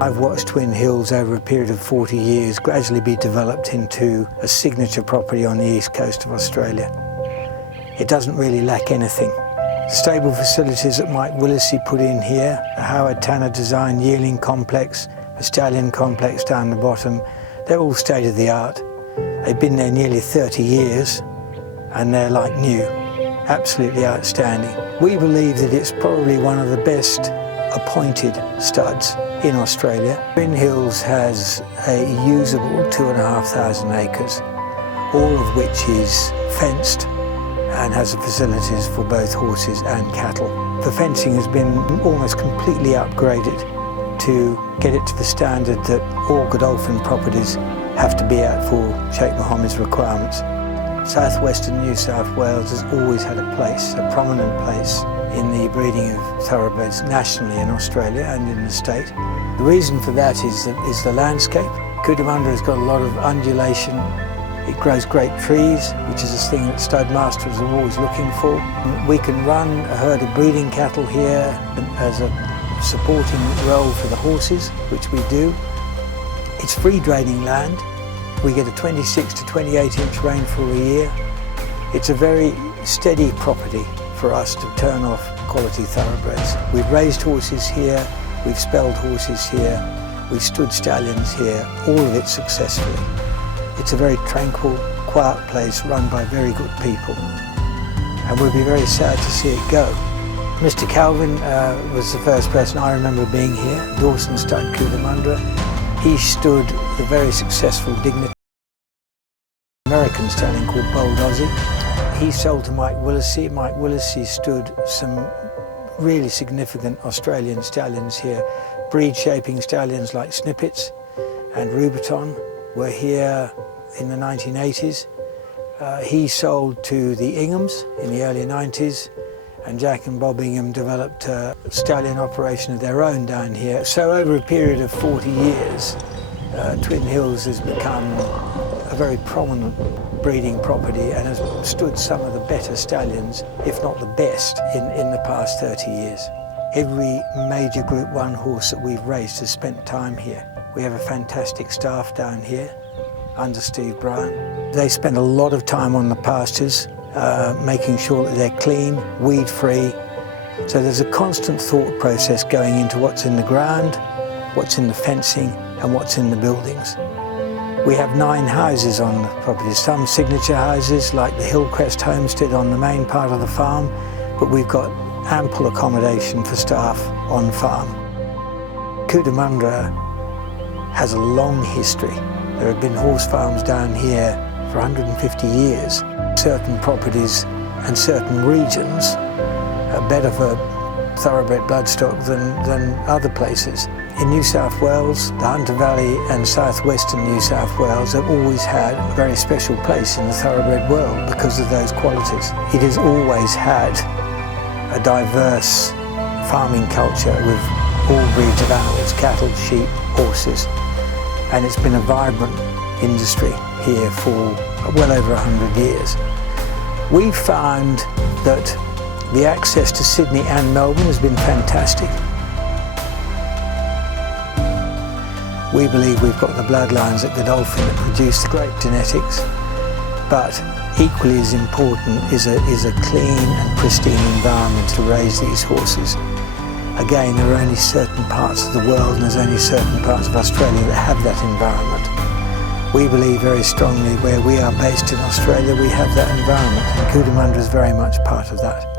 I've watched Twin Hills over a period of 40 years gradually be developed into a signature property on the east coast of Australia. It doesn't really lack anything. The stable facilities that Mike Willesee put in here, the Howard Tanner designed yearling complex, the stallion complex down the bottom, they're all state of the art. They've been there nearly 30 years and they're like new, absolutely outstanding. We believe that it's probably one of the best appointed studs in Australia. Twin Hills has a usable 2,500 acres, all of which is fenced and has the facilities for both horses and cattle. The fencing has been almost completely upgraded to get it to the standard that all Godolphin properties have to be at for Sheikh Mohammed's requirements. Southwestern New South Wales has always had a place, a prominent place, in the breeding of thoroughbreds nationally in Australia and in the state. The reason for that is the landscape. Cootamundra has got a lot of undulation. It grows great trees, which is a thing that stud masters are always looking for. We can run a herd of breeding cattle here as a supporting role for the horses, which we do. It's free draining land. We get a 26 to 28 inch rainfall a year. It's a very steady property for us to turn off quality thoroughbreds. We've raised horses here, we've spelled horses here, we've stood stallions here, all of it successfully. It's a very tranquil, quiet place run by very good people. And we'd be very sad to see it go. Mr. Calvin was the first person I remember being here, Dawson stud Cootamundra. He stood the very successful Dignity American stallion called Bold Aussie. He sold to Mike Willesee. Mike Willesee stood some really significant Australian stallions here. Breed shaping stallions like Snippets and Rubiton were here in the 1980s. He sold to the Inghams in the early 90s, and Jack and Bob Ingham developed a stallion operation of their own down here. So over a period of 40 years, Twin Hills has become a very prominent breeding property and has stood some of the better stallions, if not the best, in the past 30 years. Every major Group 1 horse that we've raised has spent time here. We have a fantastic staff down here under Steve Bryan. They spend a lot of time on the pastures, making sure that they're clean, weed-free. So there's a constant thought process going into what's in the ground, what's in the fencing, and what's in the buildings. We have 9 houses on the property, some signature houses like the Hillcrest Homestead on the main part of the farm, but we've got ample accommodation for staff on farm. Cootamundra has a long history. There have been horse farms down here for 150 years. Certain properties and certain regions are better for thoroughbred bloodstock than other places. In New South Wales, the Hunter Valley and southwestern New South Wales have always had a very special place in the thoroughbred world because of those qualities. It has always had a diverse farming culture with all breeds of animals, cattle, sheep, horses, and it's been a vibrant industry here for well over 100 years. We found that the access to Sydney and Melbourne has been fantastic. We believe we've got the bloodlines at Godolphin that produce the great genetics, but equally as important is a clean and pristine environment to raise these horses. Again, there are only certain parts of the world and there's only certain parts of Australia that have that environment. We believe very strongly where we are based in Australia, we have that environment, and Cootamundra is very much part of that.